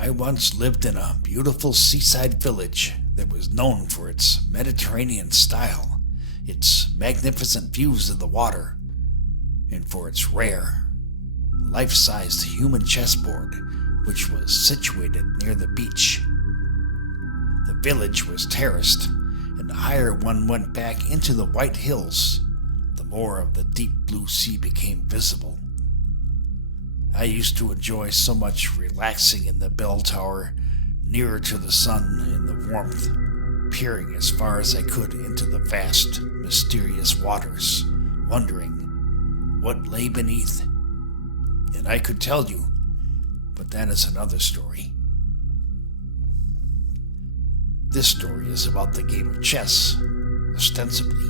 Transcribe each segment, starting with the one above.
I once lived in a beautiful seaside village that was known for its Mediterranean style, its magnificent views of the water, and for its rare, life-sized human chessboard, which was situated near the beach. The village was terraced, and the higher one went back into the white hills, the more of the deep blue sea became visible. I used to enjoy so much relaxing in the bell tower, nearer to the sun in the warmth, peering as far as I could into the vast, mysterious waters, wondering what lay beneath. And I could tell you, but that is another story. This story is about the game of chess, ostensibly.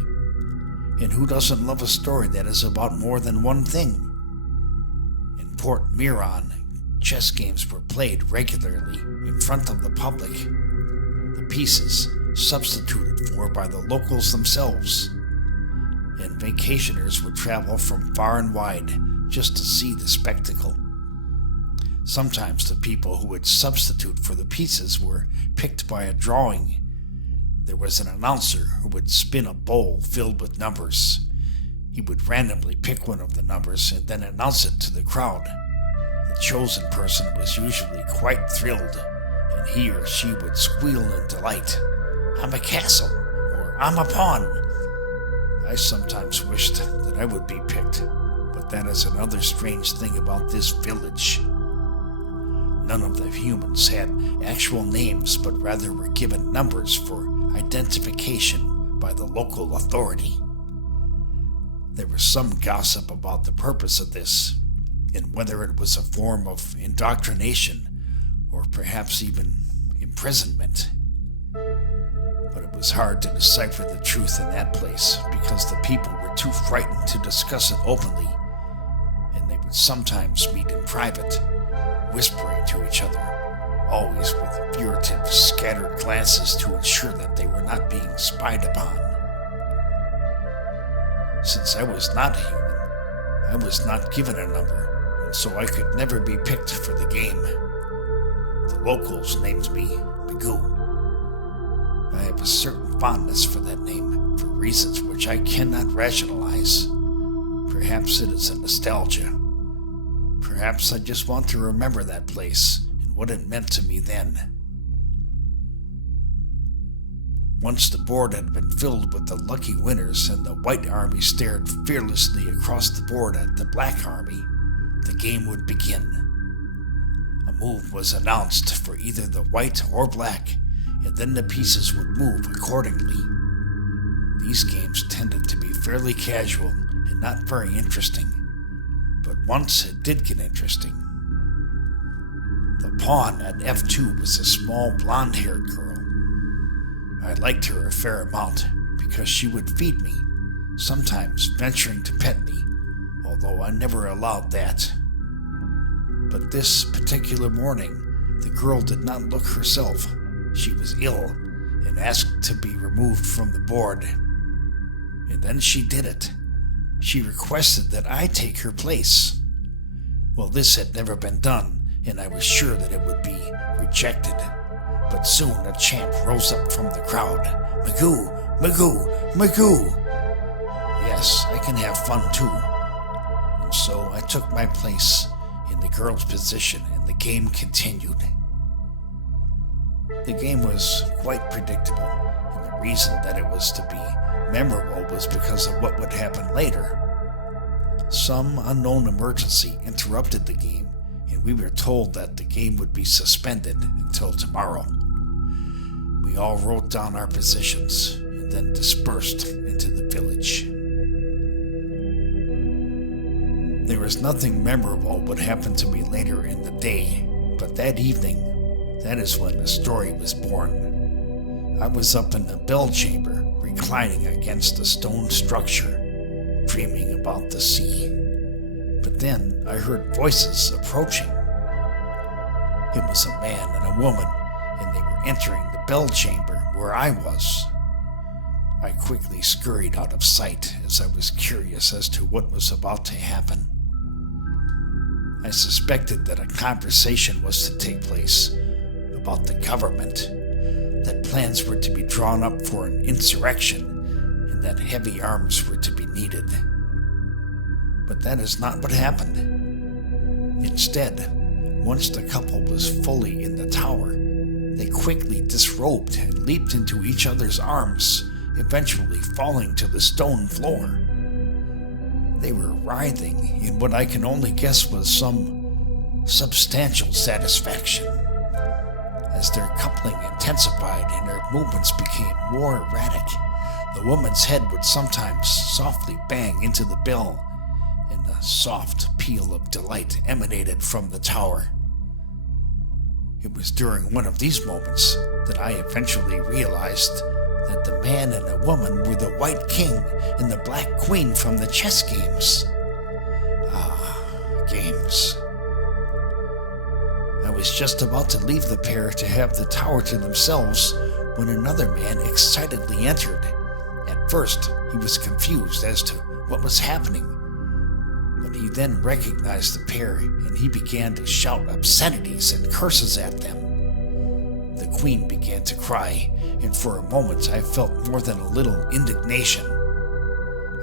And who doesn't love a story that is about more than one thing? In Portmeirion, chess games were played regularly in front of the public, the pieces substituted for by the locals themselves, and vacationers would travel from far and wide just to see the spectacle. Sometimes the people who would substitute for the pieces were picked by a drawing. There was an announcer who would spin a bowl filled with numbers. He would randomly pick one of the numbers and then announce it to the crowd. The chosen person was usually quite thrilled, and he or she would squeal in delight. "I'm a castle," or "I'm a pawn." I sometimes wished that I would be picked, but that is another strange thing about this village. None of the humans had actual names, but rather were given numbers for identification by the local authority. There was some gossip about the purpose of this, and whether it was a form of indoctrination or perhaps even imprisonment. But it was hard to decipher the truth in that place because the people were too frightened to discuss it openly, and they would sometimes meet in private, whispering to each other, always with furtive, scattered glances to ensure that they were not being spied upon. Since I was not human, I was not given a number, and so I could never be picked for the game. The locals named me Magoo. I have a certain fondness for that name, for reasons which I cannot rationalize. Perhaps it is a nostalgia. Perhaps I just want to remember that place and what it meant to me then. Once the board had been filled with the lucky winners and the white army stared fearlessly across the board at the black army, the game would begin. A move was announced for either the white or black, and then the pieces would move accordingly. These games tended to be fairly casual and not very interesting, but once it did get interesting. The pawn at F2 was a small blonde-haired girl. I liked her a fair amount because she would feed me, sometimes venturing to pet me, although I never allowed that. But this particular morning, the girl did not look herself. She was ill and asked to be removed from the board. And then she did it. She requested that I take her place. Well, this had never been done, and I was sure that it would be rejected. But soon a chant rose up from the crowd. "Magoo! Magoo! Magoo!" Yes, I can have fun too. And so I took my place in the girl's position, and the game continued. The game was quite predictable, and the reason that it was to be memorable was because of what would happen later. Some unknown emergency interrupted the game, and we were told that the game would be suspended until tomorrow. We all wrote down our positions and then dispersed into the village. There was nothing memorable what happened to me later in the day, but that evening, that is when the story was born. I was up in the bell chamber, reclining against a stone structure, dreaming about the sea. But then I heard voices approaching. It was a man and a woman, and they were entering the bell chamber where I was. I quickly scurried out of sight as I was curious as to what was about to happen. I suspected that a conversation was to take place about the government, that plans were to be drawn up for an insurrection, and that heavy arms were to be needed. But that is not what happened. Instead, once the couple was fully in the tower, they quickly disrobed and leaped into each other's arms, eventually falling to the stone floor. They were writhing in what I can only guess was some substantial satisfaction. As their coupling intensified and their movements became more erratic, the woman's head would sometimes softly bang into the bell, and a soft peal of delight emanated from the tower. It was during one of these moments that I eventually realized that the man and the woman were the White King and the Black Queen from the chess games. Games. I was just about to leave the pair to have the tower to themselves when another man excitedly entered. At first, he was confused as to what was happening, but he then recognized the pair and he began to shout obscenities and curses at them. The queen began to cry, and for a moment I felt more than a little indignation.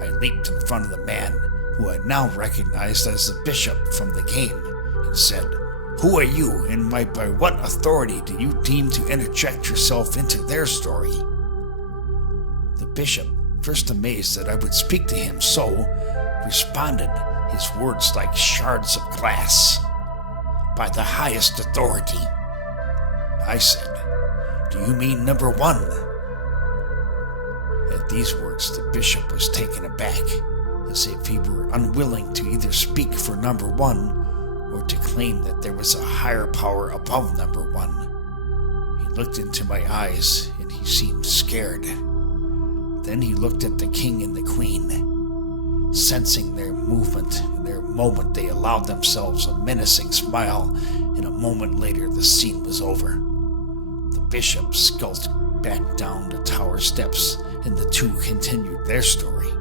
I leaped in front of the man, who I now recognized as the bishop from the game, and said, "Who are you, and by what authority do you deem to interject yourself into their story?" The bishop, first amazed that I would speak to him so, responded, his words like shards of glass, "By the highest authority." I said, "Do you mean number one?" At these words, the bishop was taken aback, as if he were unwilling to either speak for number one or to claim that there was a higher power above number one. He looked into my eyes, and he seemed scared. Then he looked at the king and the queen. Sensing their movement and their moment, they allowed themselves a menacing smile, and a moment later the scene was over. The bishop skulked back down the tower steps, and the two continued their story.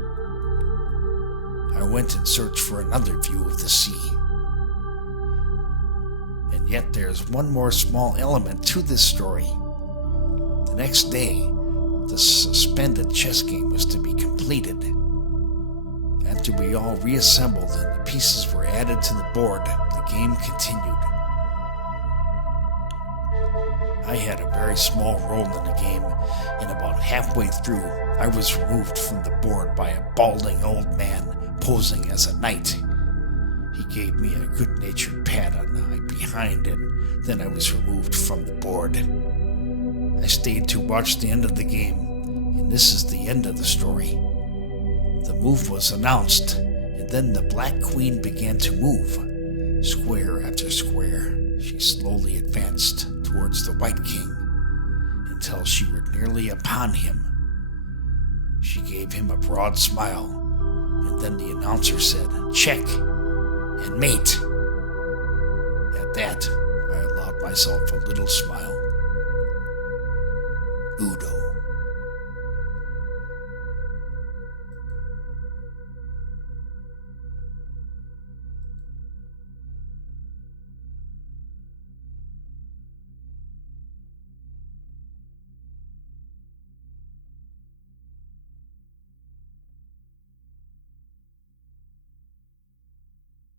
I went and searched for another view of the sea. And yet there's one more small element to this story. The next day, the suspended chess game was to be completed. After we all reassembled and the pieces were added to the board, the game continued. I had a very small role in the game, and about halfway through, I was removed from the board by a balding old man posing as a knight. He gave me a good-natured pat on the behind, and then I was removed from the board. I stayed to watch the end of the game, and this is the end of the story. The move was announced, and then the Black Queen began to move. Square after square, she slowly advanced towards the White King until she were nearly upon him. She gave him a broad smile, and then the announcer said, "Check," and "Mate." At that, I allowed myself a little smile. Udo.